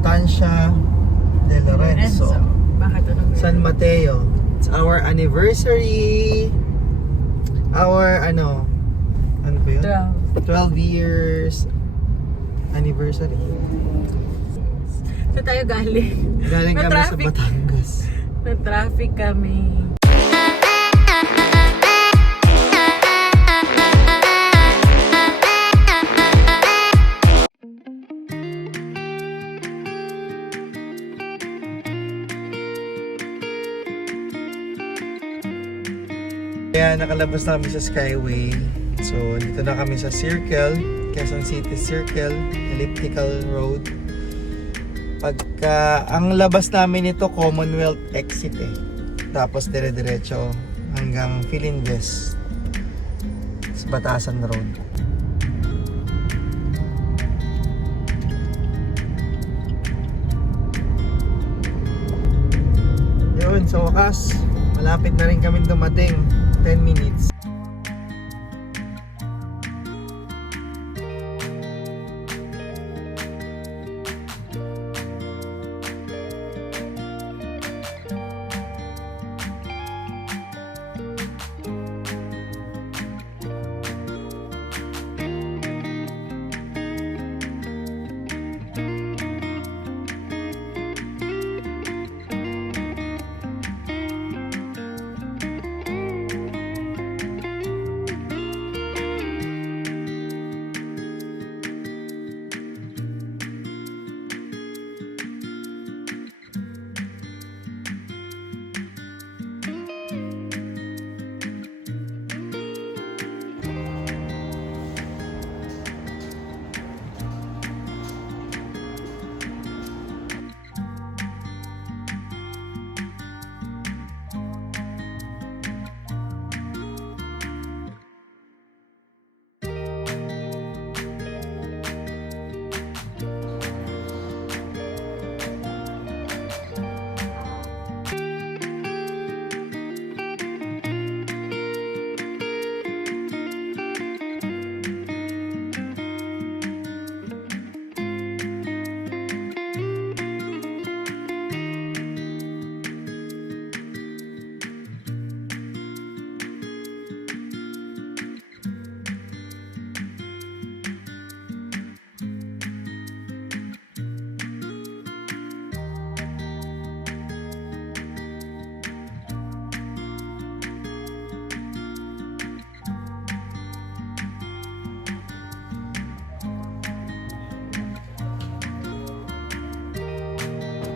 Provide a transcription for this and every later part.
Estancia de Lorenzo, Bakit ano? San Mateo. It's our anniversary. Our ano ba yun? 12 years anniversary. So tayo galing. Galing kami sa Na-traffic. Batangas. Na-traffic kami. Kaya nakalabas na kami sa Skyway. So, dito na kami sa Circle, Quezon City Circle, Elliptical Road. Pagka, ang labas namin ito, Commonwealth exit eh. Tapos dire-diretso hanggang Philinvest sa Batasan Road. Yun, sa wakas, malapit na rin kami dumating. 10 minutes.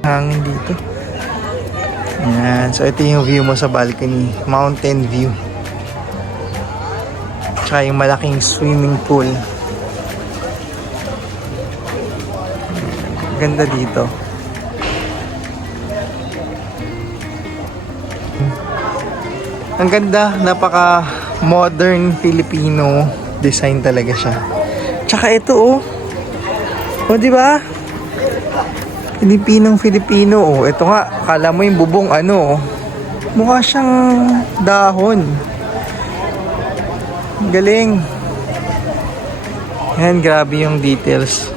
Hangin dito. Ayan. So, ito yung view mo sa balcony. Mountain view. Tsaka yung malaking swimming pool. Ganda dito. Ang ganda. Napaka modern Filipino design talaga siya. Tsaka ito oh. O, di ba? Filipinong-Filipino, oh. Ito nga, akala mo yung bubong, ano, oh. Mukha siyang dahon. Galing. Yan, grabe yung details.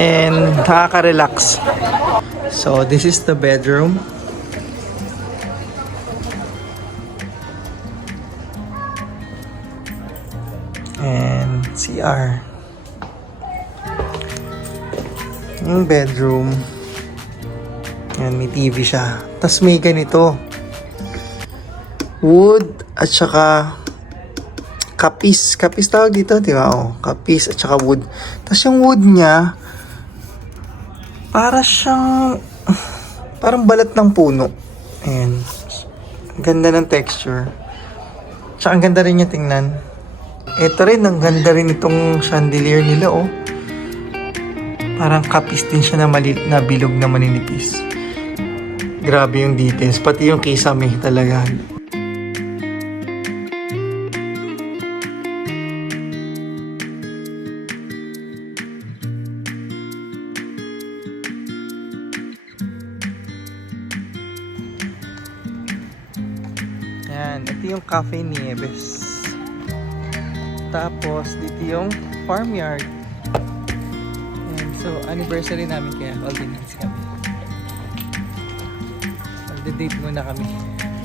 And, nakaka-relax. So, this is the bedroom. And, CR. Yung bedroom. Yan, may TV siya. Tapos may ganito. Wood at saka kapis. Kapis tawag dito, di ba? Oh, kapis at saka wood. Tapos yung wood niya, parang balat ng puno. Ayan. Ganda ng texture. Tsaka ang ganda rin niya tingnan. Ito rin, ang ganda rin itong chandelier nila, oh. Parang kapis din siya na bilog na maninipis. Grabe yung details. Pati yung kisame talaga. Ayan. Ito yung Cafe Nieves. Tapos, dito yung farmyard. So, anniversary namin kaya all the needs kami. Magde-date muna kami.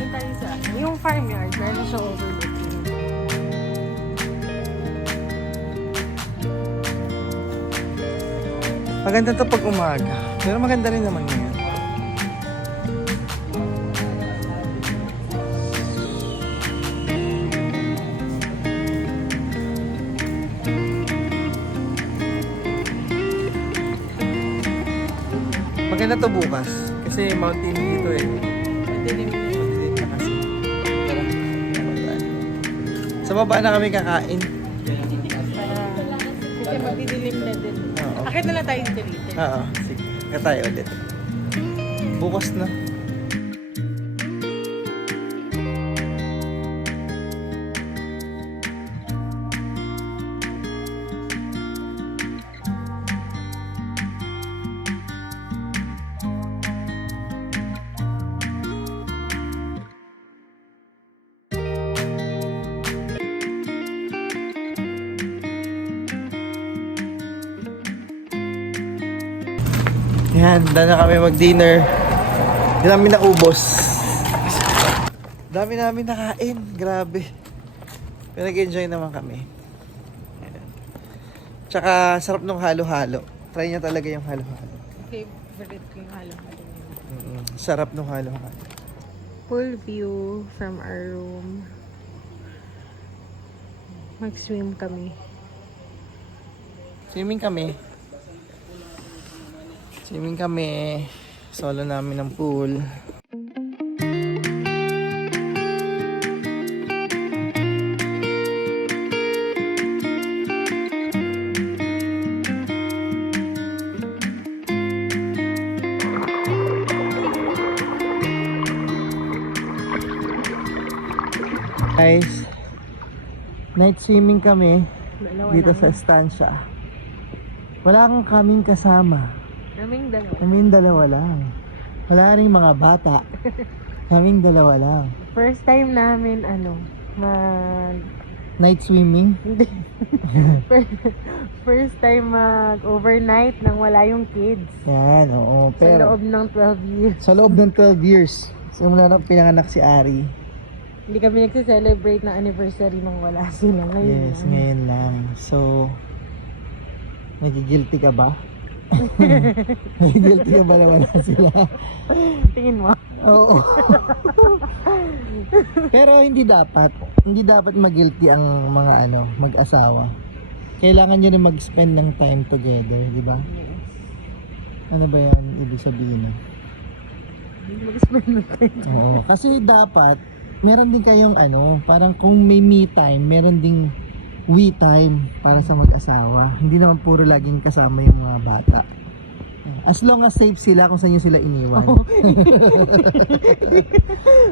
Doon tayo sa ano. Yung farmyard, meron siya overlook. Maganda to pag umaga. Pero maganda rin naman ngayon. Maganda to bukas. Kasi mountain dito eh. Madilim na yun. Madilim na kasi. Tara, magdaan. Sa baba na kami kakain. Kasi magdidilim na din. Oo. Akit na lang tayo dito. Oo, sige. Katay ulit. Bukas na. Yan, dahil na kami mag-dinner. Hindi namin naubos. Dami namin nakain. Grabe. Pero nag-enjoy naman kami. Yan. Tsaka sarap nung halo-halo. Try niya talaga yung halo-halo. Favorite ko yung halo-halo. Sarap nung halo-halo. Full view from our room. Mag-swim kami. Swimming kami. Swimming kami. Solo namin ng pool. Guys, night swimming kami dito sa estansya. Wala akong kaming kasama. Kaming dalawa. Kaming dalawa lang. Wala rin mga bata. Kaming dalawa lang. First time namin Night swimming? Hindi. First time mag-overnight nang wala yung kids. Yan, oo. Sa Pero loob ng 12 years. sa loob ng 12 years, simula na pinanganak si Ari. Hindi kami nagse-celebrate ng anniversary nang wala sila ngayon. Yes, ngayon lang. So, nagigilty ka ba? Nagigilty ka ba na wala sila? Tingin mo. Oo. Pero hindi dapat mag-guilty ang mga mag-asawa. Kailangan nyo rin mag-spend ng time together, di ba? Yes. Ano ba yan ibig sabihin? Mag-spend ng time. Oo, kasi dapat meron din kayong parang kung may me time, meron ding we time para sa mag-asawa. Hindi naman puro laging kasama yung mga bata. As long as safe sila kung saan nyo sila iniwan. Oh.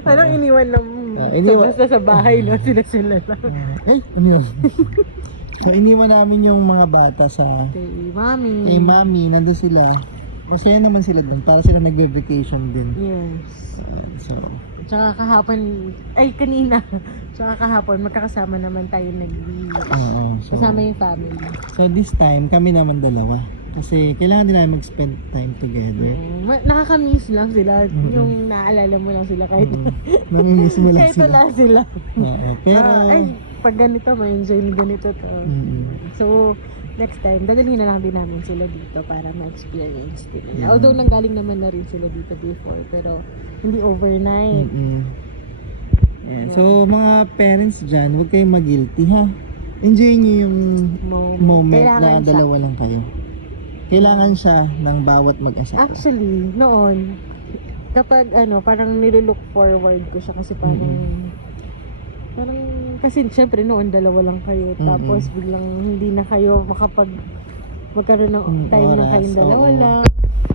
Parang iniwan lang iniwan. basta sa bahay no, sila lang. Ano yun? So iniwan namin yung mga bata sa Kay mami. kay mami, nandun sila. Masaya naman sila dun, para sila nagbe-vacation din. Yes. So, Tsaka kanina. Tsaka kahapon, magkakasama naman tayo nag-leave. so, Kasama yung family. so this time, kami naman dalawa. Kasi kailangan din namin mag-spend time together. Nakaka-miss lang sila. Mm-mm. Yung naaalala mo lang sila kahit Namimiss mo lang kahit sila. wala sila. Oo, pero, Pag ganito, may enjoy ni ganito to. So, next time, dadalhin na lang din namin sila dito para ma-experience din. Yeah. Although nanggaling naman na rin sila dito before, pero hindi overnight. Yeah. So, mga parents dyan, huwag kayong mag-guilty ha. Enjoy nyo yung moment na Kailangan siya. dalawa lang kayo. Kailangan siya ng bawat mag-asawa. Actually, noon, kapag parang nililook forward ko siya kasi parang kasi syempre noon dalawa lang kayo tapos biglang hindi na kayo magkaroon ng time na oras, kayong dalawa oo. lang.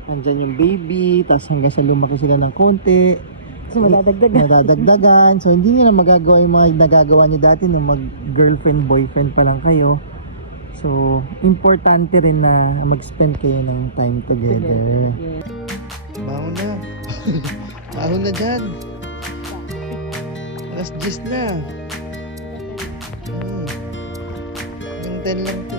Nandyan yung baby, tapos hanggang sa lumaki sila ng konti. So madadagdagan. Nadadagdagan. So hindi nyo na magagawa yung mga nagagawa nyo dati nung mag-girlfriend, boyfriend pa lang kayo. So, importante rin na mag-spend kayo ng time together. Yes. Bahon na. Bahon na dyan. Alas 10 na. Hanggang 10 lang to.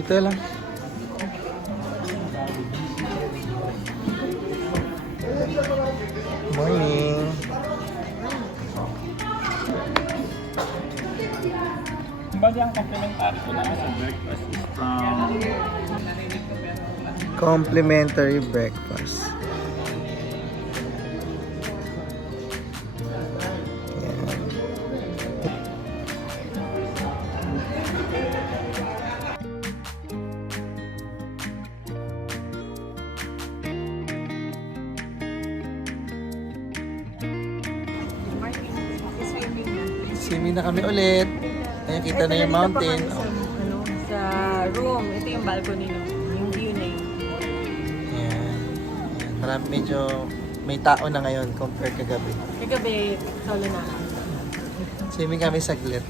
Dito lang. Morning. Bali ang complimentary ko na sa breakfast is from Complimentary breakfast. Yan. Swimming na kami ulit. Ayan, kita na yung mountain. Sa room. Ito yung balcony no. Yung view na yun. Ayan. Ayan. Marami, medyo may tao na ngayon compared kagabi. Kagabi, solo na. Swimming kami saglit.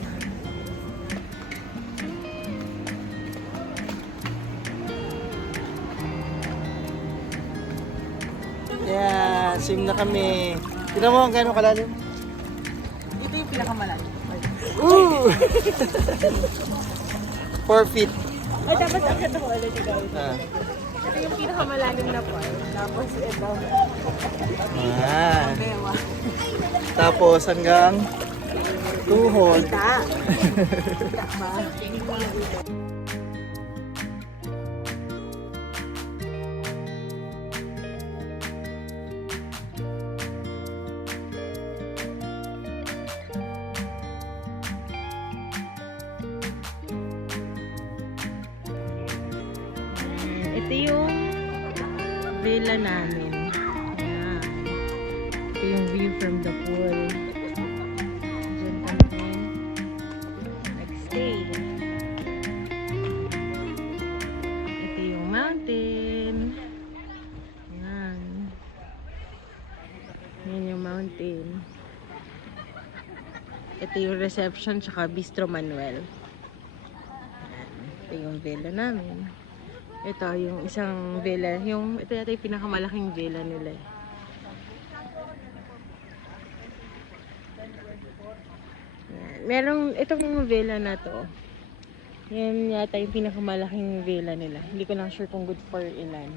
Yeah, swim na kami. Tignan mo kung gano'ng kalalim. Ito yung pinakamalalim. Ooh! 4 feet. Ay, dapat ang ganda ko ulit ikaw. Ah. Ito yung pinakamalalim na part. Tapos ito. Ah. Bewa. Tapos hanggang tuhod. Kita. Kita ba? Ito yung villa namin. Ayan. Ito yung view from the pool. Diyan kami nag-stay. Ito yung mountain. Ayan. Ayan yung mountain. Ito yung reception tsaka Bistro Manuel. Ayan. Ito yung villa namin. Ito yung isang villa. Ito yata yung pinakamalaking villa nila. Merong, itong villa na to. Yan yata yung pinakamalaking villa nila. Hindi ko lang sure kung good for ilan.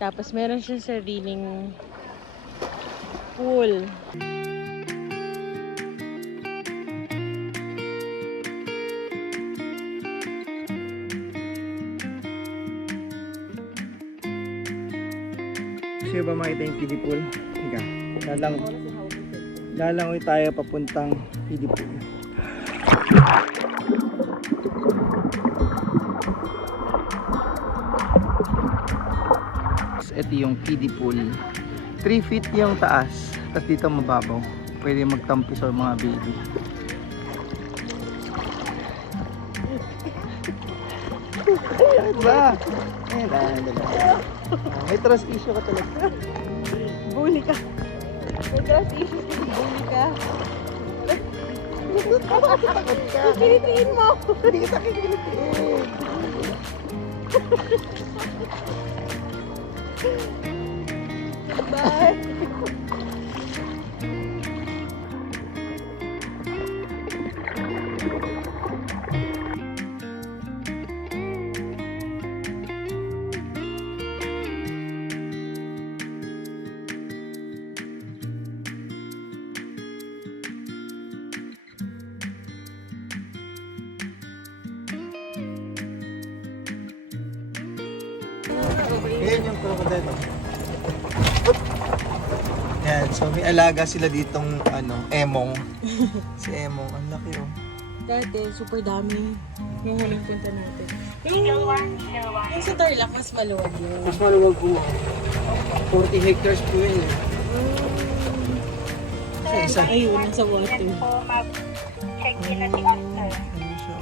Tapos meron siya sariling pool. Gusto ba makita yung kiddie pool? Higa. Lalangoy tayo papuntang kiddie pool. Ito yung kiddie pool. 3 feet yung taas. Tapos dito mababaw. Pwede magtampis o mga baby. Ayan ba? Ayan. May trust issue ka talaga. Bully ka. May trust issues kasi bully ka. Takot ka. Kinitiin mo. Hindi kita kikilitiin. Bye. Ayan yung crocodile. Yan, so may alaga sila ditong emong. Si emong, ang laki oh. Dati, super dami. Yung huling punta natin. Yung sa Tarlac, mas maluwag yun. Mas maluwag po. 40 hectares po yun eh. Sa isa. Ayun, nasa water. Check-in na si Arthur. Ano siya?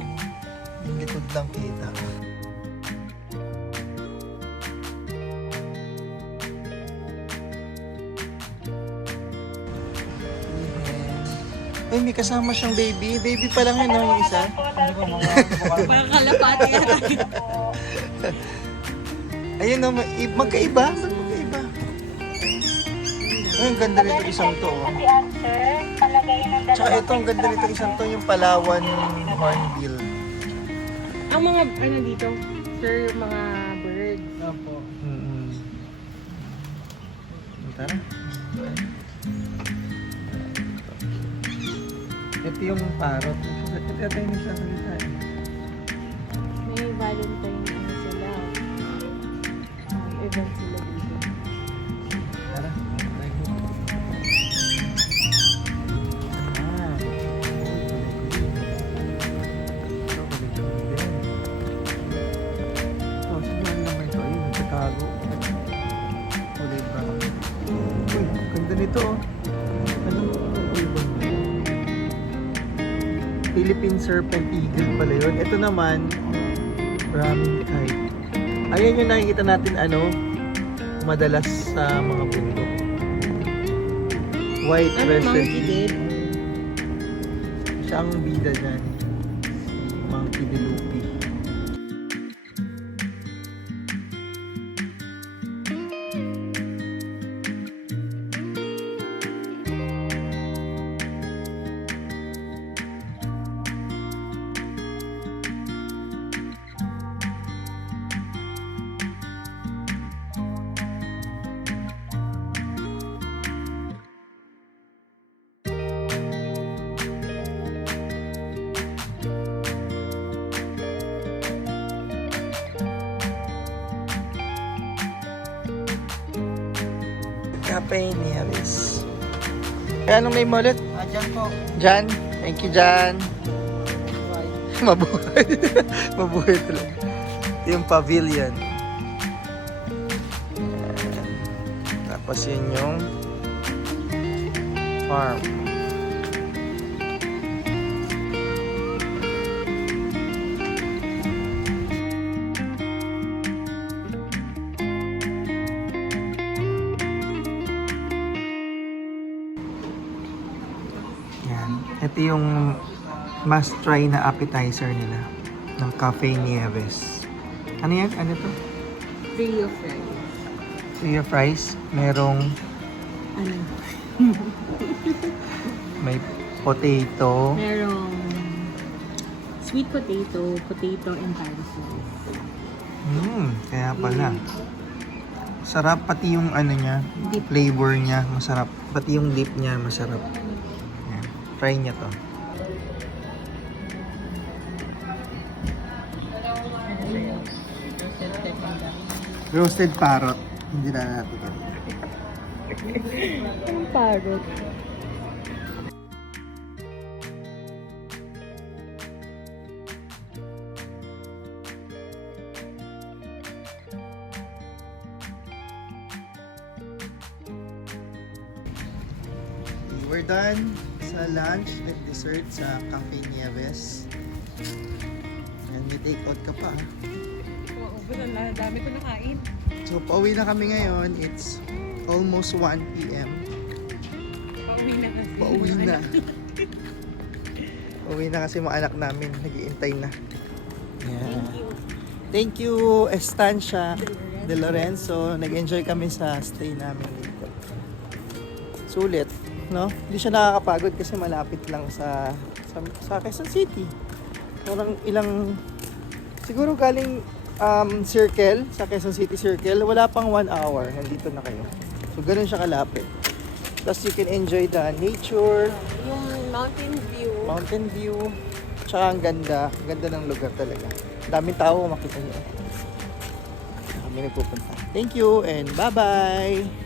Yung likod lang kita. Ay, may kasama siyang baby. Baby pa lang yun, no, yung isa. Parang kalapati yata. Ayun, no, magkaiba. Ba't magkaiba? Ay, ang ganda nito isang to. Oh. Si Arthur, palagay ng Tsaka ito, ang ganda nito isang to, yung Palawan Hornbill. Ang mga, ano dito, sir, mga birds. Opo. Tara. Ito yung parrot. Ito yung nagsasalita. May Valentine ano sila. Event sila dito. Tara. Ganda nito oh. Anong ibon? Philippine Serpent Eagle pala yun. Ito naman, Brahmin Kite. Ayan yung nakikita natin madalas sa mga bundok. White Ano, crescent. monkey din? Siya ang bida dyan. Si Monkey Dilupi. Cafe Nieves. Kaya anong may mullet? Dyan po. Jan? Thank you, Jan. Mabuhay. Mabuhay talaga. Ito yung pavilion. Ayan. Tapos yun yung farm. Yan. Ito yung must try na appetizer nila ng Cafe Nieves. Ano yan? Ano to? Trio fries. Trio fries. Merong Ano? may potato. Merong sweet potato and parsley. Kaya pala. Sarap pati yung ano niya, Dip. flavor niya, masarap. Pati yung dip niya, masarap. Yan. Try niya to. Roasted parrot. Hindi na natin yan. Ang parrot. We're done sa lunch at dessert sa Cafe Nieves. And may take out ka pa. Oo, ang dami ko nakain. So pauwi na kami ngayon. It's almost 1 p.m. Pauwi na kasi. Pauwi na. Pauwi na kasi mga anak namin. Nag-iintay na. Yeah. Thank you, Estancia de Lorenzo. Nag-enjoy kami sa stay namin dito. Sulit, no? Hindi siya nakakapagod kasi malapit lang sa Quezon City. Parang siguro galing Circle, sa Quezon City Circle, wala pang 1 hour, nandito na kayo. So, ganun siya kalapit. Plus, you can enjoy the nature, Yung mountain view, tsaka ang ganda ng lugar talaga. Daming tao makita niyo. Kami nagpupunta. Thank you and bye-bye!